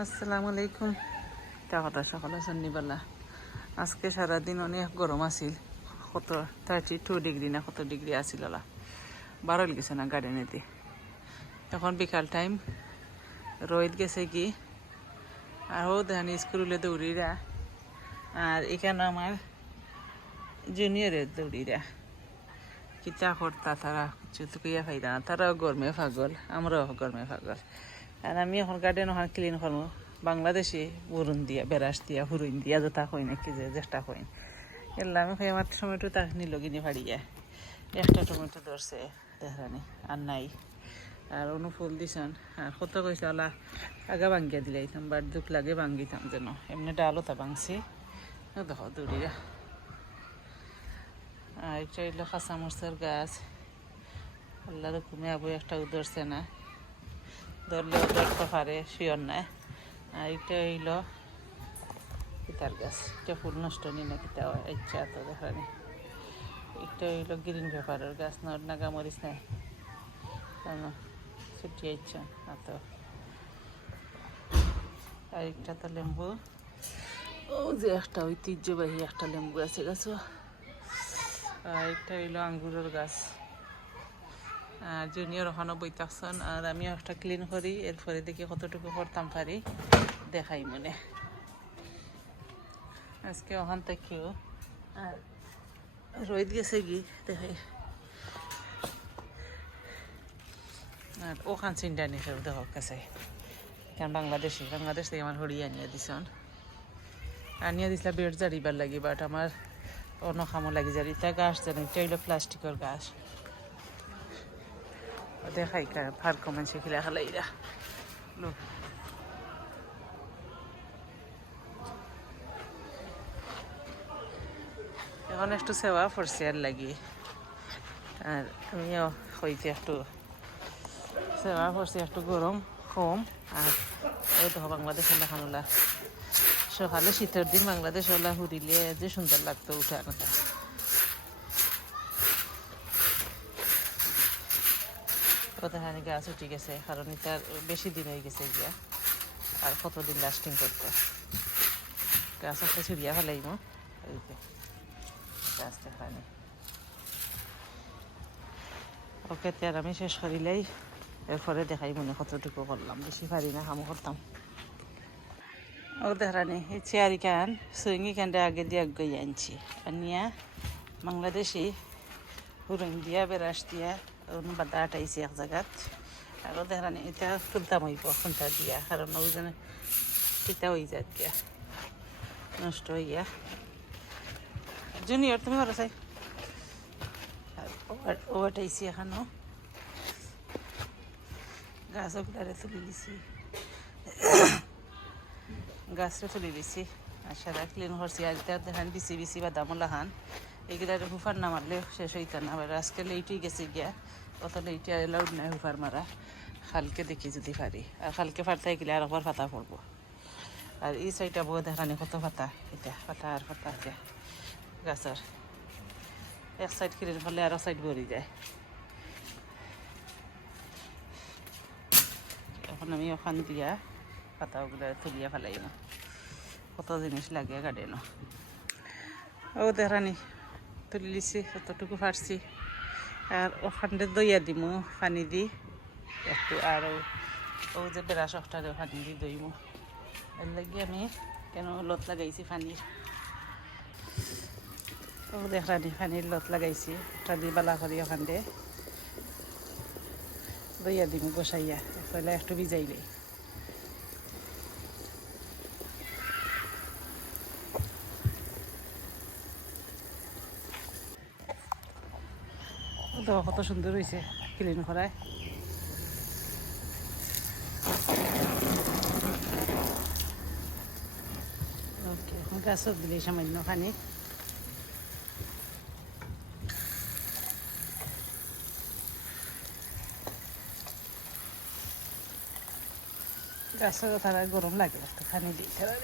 আসসালামু আলাইকুম। কথা সকালে সন্নিবেলা আজকে সারাদিন অনেক গরম আছিল। কত থার্টি টু ডিগ্রি না কত ডিগ্রি আছিল ওলা বারো গেছে না গার্ডেনেতে এখন বিকাল টাইম রোদ গেছে কি? আর ও ধানি স্কুলে দৌড়িরা। আর এখানে আমার জুনিয়রের দৌড়িরা। কিতা করতা তারা? কিছু তো কিয়া ফাইদা না। তারাও গরমে পাগল। আমরাও গরমে পাগল। আর আমি এখন গার্ডেন ওখান ক্লিন করব। বাংলাদেশে বরুণ দিয়া বেড়াস দিয়া হুরুন দিয়া, যথা হই নাকি যে চেষ্টা হইন এলা আমি খাই আমার টমেটো তাক নিল কিনে ফাড়িয়া একটা টমেটো ধরছে দেখানি আর নাই। আর অনু ফুল দিছন। আর কত কইছে ওলা আগা ভাঙ্গিয়া দিলাইতাম, বাট দুঃখ লাগে ভাঙ্গিতাম যেন। এমনি ডালও তা ভাঙছি দেখো দৌড়িয়া আর এটা হইল গাছ। আল্লাহ রকমে আবু একটা উদরছে না। ধরলেও দেখতে পারে শিওর নাই আর এটা হইল পিতার গাছ। এটা ফুল নষ্ট নি না কিতা ইচ্ছা তো দেখানি। এটা হইল গ্রিন পেপারের গাছ নর নাগা মরিস নাই। জানো ছুটি ইচ্ছা না তো। আর একটা তো লেম্বু। ও যে একটা ঐতিহ্যবাহী একটা লেম্বু আছে, গাছ। আর এটা হইল আঙ্গুরের গাছ। জুনিয়র ওখানে বই থাকছেন আর আমি একটা ক্লিন করি, এরপরে দেখি কতটুকু করতাম পারি। দেখাই মনে। আজকে ওখান থেকেও। আর রোদ গেছে কি? দেখাই। আর ওখান চিন্তা নিয়ে দেখো কাছে কারণ বাংলাদেশি, বাংলাদেশ থেকে আমার হরিয়া আনিয়ে দিছন। আনিয়ে দিছিল বেড জারিবার লাগি বাট আমার অন্য খামো লাগি যার ইটা গাছ জানি, এটা প্লাস্টিকের গাছ। দেখাই ভার কমেন শিখিলে খালাইরা লোক এখন একটু সেবা করছি আর লাগি আর আমিও হইতে একটু সেবা করছি একটু গরম কম আর ওই তো বাংলাদেশের লেখানোলা সকালে শীতের দিন বাংলাদেশ ওলা ঘুরিলে যে সুন্দর লাগতো উঠে কতখানি গাছ উঠে গেছে, কারণ এটার বেশি দিন হয়ে গেছে গিয়া। আর কতদিন লাস্টিং করতে? গাছ একটা ছড়িয়া ফেলাইম। গাছ দেখানি ওকে আর আমি শেষ করিলেই, এরপরে দেখাই মনে কতটুকু করলাম। বেশি পারি না, কামও করতাম। ও দেখানি এই চেয়ারি কান সুইঙ্গি কানটা আগে দিয়ে আগে আনছি। আনিয়া বাংলাদেশি হুরুং দিয়া বেড়াস দিয়া অন্য বাদা আটাইছি এক জায়গাত। আর দেখানি এটা তুলতাম হইব খুঁটা দিয়া। কারণ ওজনে কিতা হয়ে যায় দিয়া নষ্ট হইয়া জুনিয়র তুমি করো চাই ও আটাইছি এখানো গাছ ওগুলারে তুলে দিছি। গাছটা তুলে দিছি। আর সারা ক্লিন করছি আর দেখান বিচি বিচি বাদামলা খান এগুলা হুফার না মারলে শেষ হইত না আবার আজকে লেটই গেছে গিয়া। অত লেটে এলাউড নাই হুফার মারা খালকে দেখি যদি পারি। আর খালকে ফাটতে গেলে আর একবার ফাতা পড়ব। আর এই সাইডটা বউ দেখানি কত পাতা এটা পাতা আর পাতা এটা গাছের। এক সাইড কিনে ফেলে আর সাইড ভরি যায়। এখন আমি ওখান দিয়া পাতাগুলো তুলিয়া ফেলাই না কত জিনিস লাগে গার্ডেনও ও দেখানি তুলি লিছি কতটুকু ফাটছি আর ওখানটা দইয়া দিমু, পানি দি। একটু আর ও যে বেড়া সফটারে পানি দি দইমু। এর লাগে আমি কেন লত লাগাইছি পানির? ও দেখানি পানির লত লাগাইছি পানি বালা করি ওখান দইয়া দিমু গোসাইয়া একটু ভিজাইলে তো কত সুন্দর হয়েছে ক্লিন করায়। ওকে গাছত দিলে সামান্য খানি গাছের তারা গরম লাগে খানি দিই তারা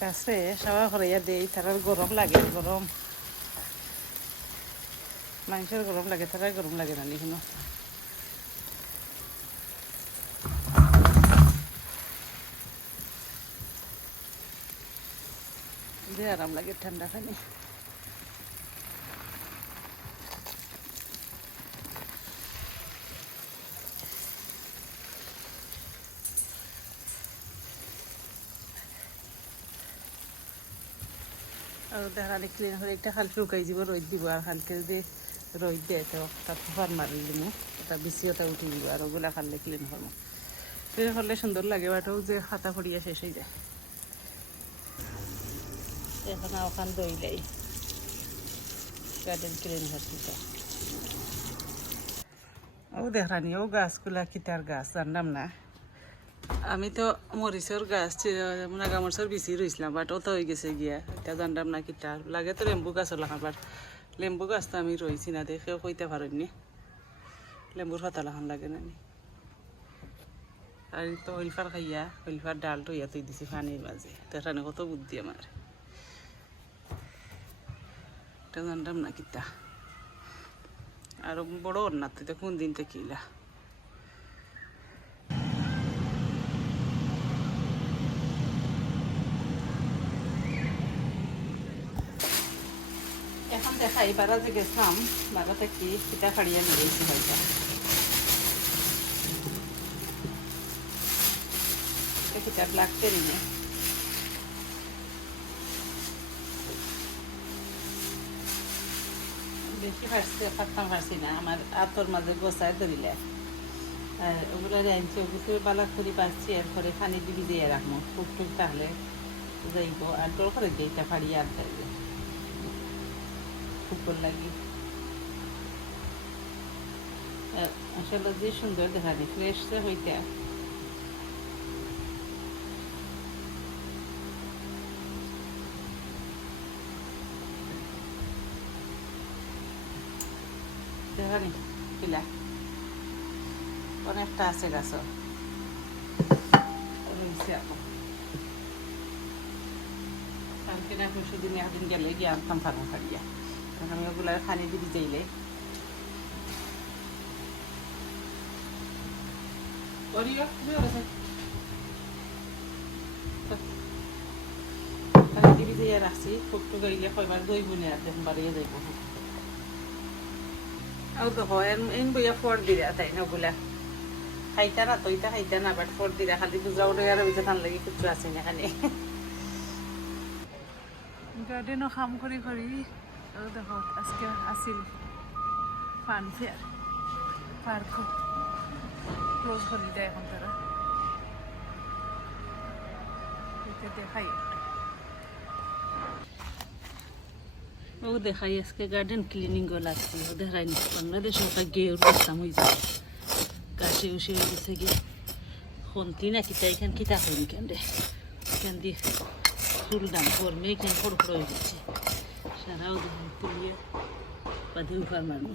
গাছে সবাই ঘরে দেই তারা গরম লাগে, গরম। মানুষের গরম লাগে তারা গরম লাগে না এখনও আরাম লাগে, ঠান্ডা খানি আৰু দেখালি ক্লিন কৰি এতিয়া খালি শুকাই যাব, ৰ'দ দিব আৰু খালকে যদি ৰ'দ দিয়ে, তো তাত ফার মারি দিব এটা বেশি এটা উঠি দিব আর ওগুলা খাললে ক্লিন করব ক্লিন করলে সুন্দর লাগে বাটাও যে খাতা পড়িয়া শেষ হয়ে যায় এখন ওখান দইলাই গার্ডেন ক্লিন তো ও দেখানি ও গাছগুলা কিতার গাছ, জানলাম না? আমি তো মরিচর গাছ নাগা মরিচর বেশি রয়েছিলাম বাট ওটা হয়ে গেছে গিয়া। এটা জানলাম না কিতা লাগে তো লেম্বু গাছ লাগান বাট লেম্বু গাছ তো আমি রয়েছি না দেখেও কইতে পারেননি লেম্বুর পাতা লাগান লাগে না। আর তো হইলফার খাইয়া হইলফার ডাল টইয়া তুই দিছি পানির মাঝে দেখানি কত বুদ্ধি আমার এটা জানলাম না কিতা আর বড় না তুই তো কোন দিন থেকে কিলা এখন দেখা যে গেছিলাম বাগাতে কি? পিঠা খাড়িয়া নিয়ে গেছি হয়তো। পিঠা লাগতে নিয়ে বেশি ফারছি ফারতাম ফারছি না, আমার আতর মাঝে গোসায় ধরিলে। ওগুলো আনছি ওগুলো বালা করে পাচ্ছি, এরপরে পানি দিবি দিয়ে রাখব। টুক টুক তাহলে যাইব, আর তোর করে দিইটা ফাড়িয়ে আর যাইবে উপর লাগি। আসলে যে সুন্দর দেখা যায় ফ্রেশ হইতে। অনেকটা আছে গাছ রয়েছে এখন। কালকে না পরশু দিন গেলে গিয়ে আনতাম ফানা ফাড়িয়া। আমি ওগুলার খানি দিবি যাইলে খানি দিবি যাইয়া রাখছি ফুটটু গাইলে কয়বার দই বুনে আর দেখুন বাড়িয়ে যাইব আর হয় এন বইয়া ফর দিলে তাই না ওগুলা? খাইতা না খাইতা না বাট ফর খালি বুঝা উঠে আর বুঝে লাগি কিছু আছে না খালি গার্ডেনও কাম কৰি কৰি আৰু দেখো আজকে আছিল ফান ফেয়ার পার্ক ক্লোজ করে দেয় এখন তারা এটা দেখাই ও দেখাই আজকে গার্ডেন ক্লিনিং লাগছে ও দেখাই নি বাংলাদেশ ওটা গিয়ে রাস্তা হয়ে যায় গাছে উসে গেছে গিয়ে হন্তি না কিতা এখান কিতা হয়নি কেন রে এখান দিয়ে ফুল দাম করমে এখানে ফড় হয়ে গেছে বাদে উফার মারবো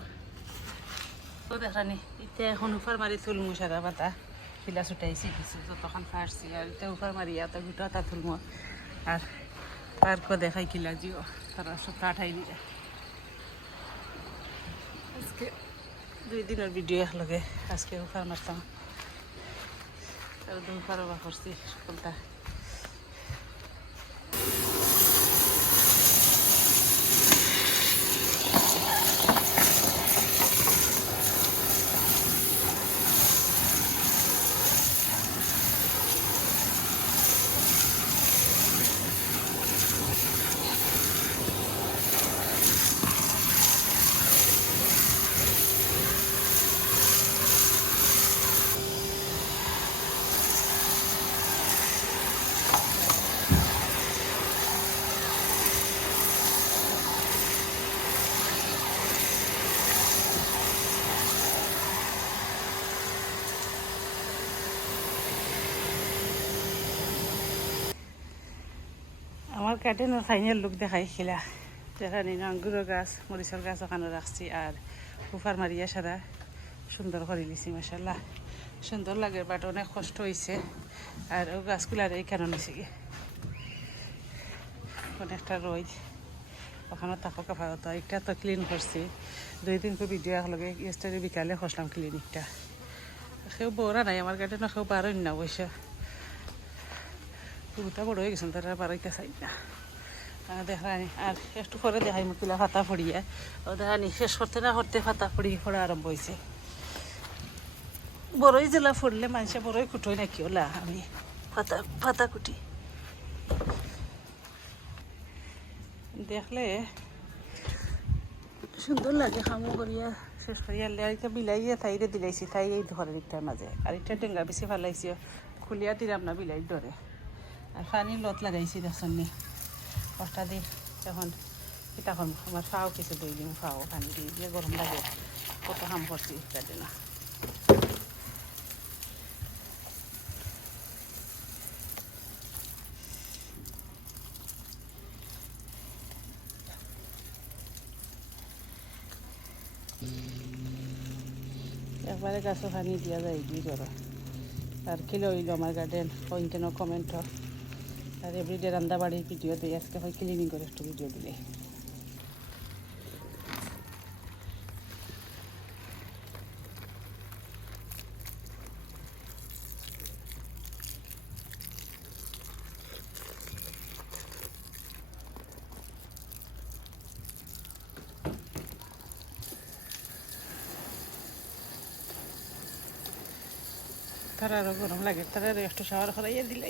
তো এখন উফার মারি তুলমু সারা পাতা শিলা ছুটাইছি কিছু তখন ফারছি আর ইতে উফার মারি এত গোটা তা তুলমু আর পার্ক দেখাই কিলা জিও তারা সব কাঠাই দিয়ে আজকে দুই দিনের ভিডিও লগে আজকে উফার মারতাম আর বা করছি সকলটা আমার গার্ডেনের ফাইনাল লুক দেখাইছিলা। যেখানে আঙ্গুরের গাছ মরিচের গাছ ওখানে রাখছি আর ফুফার মারিয়া সারা সুন্দর করে লিছি মাসাল্লাহ সুন্দর লাগে বাট অনেক কষ্ট হয়েছে আর ও গাছগুলার এই কারণে হয়েছে অনেকটা রোদ ওখানে থাকো কাফারত একটা তো ক্লিন করছি দুই দিন করে ভিডিও একলগে ইস্টারে বিকালে খসলাম ক্লিনিকটা সেও বড়া নাই আমার গার্ডেনও সেও বারোই না অবশ্য গরুটা বড় হয়ে গেছেন তারা বারোইতে চাই না দেখানি আর একটু পরে দেখাই মুখিলা ফাতা ফড়িয়ে ও দেখানি শেষ করতে না করতে ফাতা ফড়ি ফোড়া আরম্ভ হয়েছে বড়ই জেলা ফুটলে মানুষে বড়ই কুটোই নাকি, ওলা, আমি ফাতা ফাতা কুটি। দেখলে সুন্দর লাগে খামো করিয়া শেষ করিয়া আর একটা বিলাইয়ে থাইরে দিলাইছি থাই এই ঘরের ইটার মাঝে আর একটা টেঙ্গা বেশি ফালাইছি খুলিয়া দিলাম না বিলাইর ধরে আর পানির লত লাগাইছি দেখছেন নি। কষ্টা দি এখন তখন আমার ফাও কিছু দুই দিন ফাও পানি দিয়ে দিয়ে গরম লাগে, কত কাম করছি ইত্যাদি না। একবারে গাছও পানি দিয়া যায় কি করো? আর কিলো হইল আমার গার্ডেন? কইনটেন কমেন্ট আর এভরিডে রান্না বাড়ির ভিডিও দিই। আজকে হয় ক্লিনিং করে একটু ভিডিও দিলে। তারা গরম লাগে, তারা একটু শাওয়ার করাইয়া দিলে।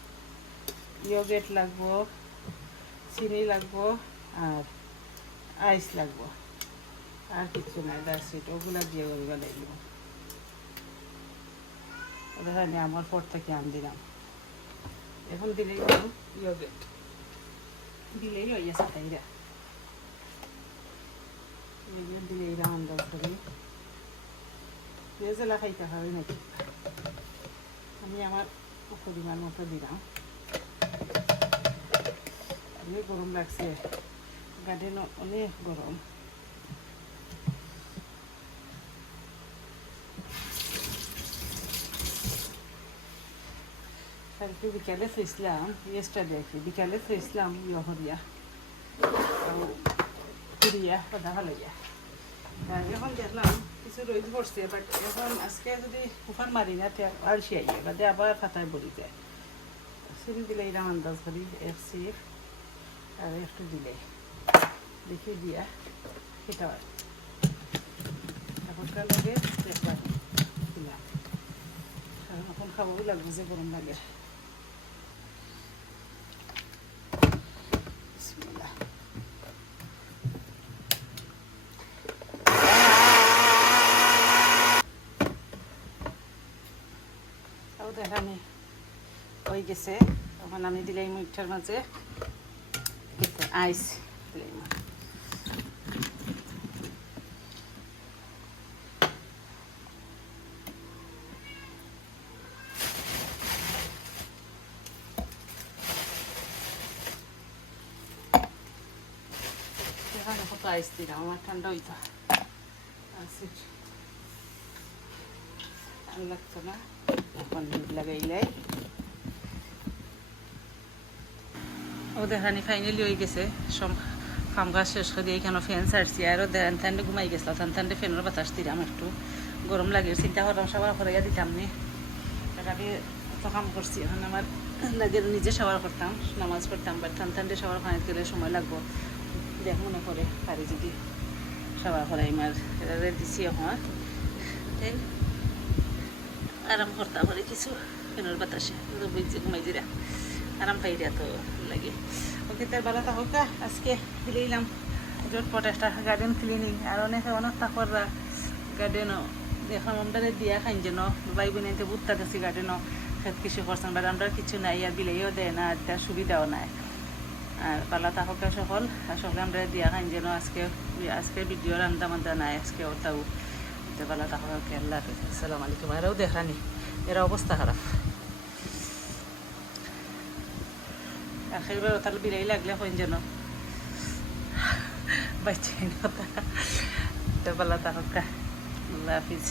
ইয়োগেট লাগবো, চিনি লাগবো আর আইস লাগবো। আর কিছু নাই ইট ওগুলা দিয়ে করি বানাইব ওদের আমি আমার পর থেকে আম দিলাম। এখন দিলেই ইয়োগেট দিলেই হয়ে গেছে তাইরা। দিলেই রান্না করি। পেঁয়াজেলা খাইতে হবে নাকি? আমি আমার পরিমাণ মতো দিলাম। অনেক গরম লাগছে গার্ডেন অনেক গরম কালকে বিকালে ফেসলাম ইয়েস্টারডে আর কি বিকালে ফেসলাম লহরিয়া পুরিয়া কথা ভালো গিয়া আর এখন দেখলাম কিছু রোদ পড়ছে বাট এখন আজকে যদি উফান মারি না আলসি আইয়ে বাদে আবার ফাতায় বলি যায় সিঁড়ি দিলে এরকম আন্দাজ করি এক সির আর একটু দিলে। দেখি দিয়া সেটা হয়। এখনকার লাগে একবার দিলাম। কারণ এখন খাব লাগবে যে গরম লাগে। দেখানি, হয়ে গেছে। তখন আমি দিলাই মুখটার মাঝে। আইস দিলাই এখানে কত আইস দিলাম আমার ঠান্ডা হইতো আচ্ছা আর লাগতো না এখন লাগাইলাই ও দেখানি ফাইনালি হয়ে গেছে। কাম কাজ শেষ করে এইখানে ফ্যান ছাড়ছি। আর দেখান থান্ডে ঘুমাই গেছিলাম থান থান্ডে ফ্যানের বাতাস দিলাম একটু। গরম লাগে, চিন্তা করলাম সবার করাইয়া দিতাম নি। আমি তো কাম করছি। এখন আমার লাগে নিজে সাবার করতাম, নামাজ পড়তাম। বাট থান থান্ডে সাবার পানি গেলে সময় লাগবো। দেখ মনে করে পারি যদি সাবার করাই মার। দিছি এখন। আরাম করতাম পারি কিছু। ফ্যানের বাতাসে। ঘুমাই দিরা আরাম পাই তো লাগে। ওকে তার থাকো, কা? আজকে খেলেইলাম জটপট পটাশটা গার্ডেন ক্লিনিং আর অনেক অনেক তাকররা গার্ডেনও দেখলাম আমরা দিয়া খাইন যেন। বাই বোনাইতে বুত্তা দিয়েছি গার্ডেনও খেত কিছু করছেন, বাট আমরা কিছু নাই, আর বিলাইও দেয় না আর তার সুবিধাও নাই। আর পালা তাহকা সকল। সকলে আমরা দিয়া খাইন যেন আজকে আজকে ভিডিও রান্দা মান্দা নাই, আজকে ওটাও। পালা তাহকা আল্লাহ আসসালামু আলাইকুম। এরাও দেখানি এরা অবস্থা খারাপ। একেবারে তাহলে বিলাই লাগলে হইন যেন। বাচ্চাই না। তো বলা তাহকা আল্লাহ হাফিজ।